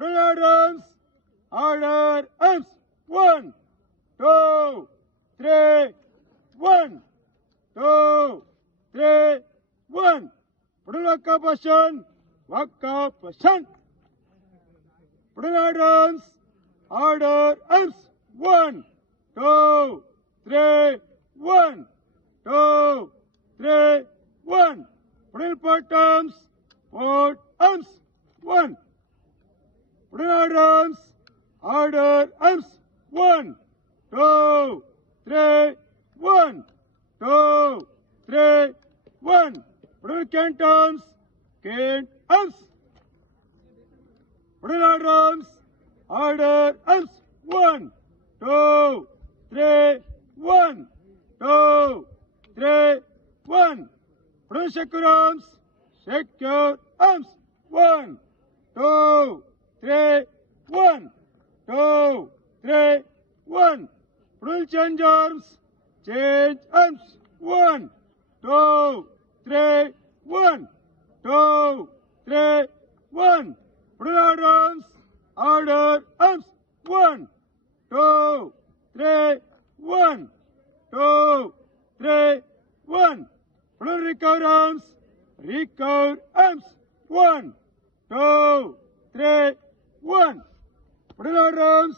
Put in arms. Order. Arms. 1, 2, 3. 1, 2, 3. 1. Put in walk up position. Walk up position. Put in arms. Order. Arms. 1, 2, 3. 1, 2, 3. 1. Put in port arms. Port arms. 1. Put in arms. Order. Arms. 1, 2, 3. 1, 2, 3. 1. Put in cant arms. Cant arms. Put in arms. Order. Arms. 1, 2, 3. 1, 2, 3. 1. Put in secure arms. Secure arms. 1, 2, 3. 1, 2, 3. 1. Put in change arms. Change arms. 1, 2, 3. 1, 2, 3. 1. Put in order arms. Order arms. 1, 2, 3. 1, 2, 3. 1. Put in recover arms. Recover arms. 1, 2, 3. 1. Put in order arms.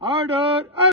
Order arms.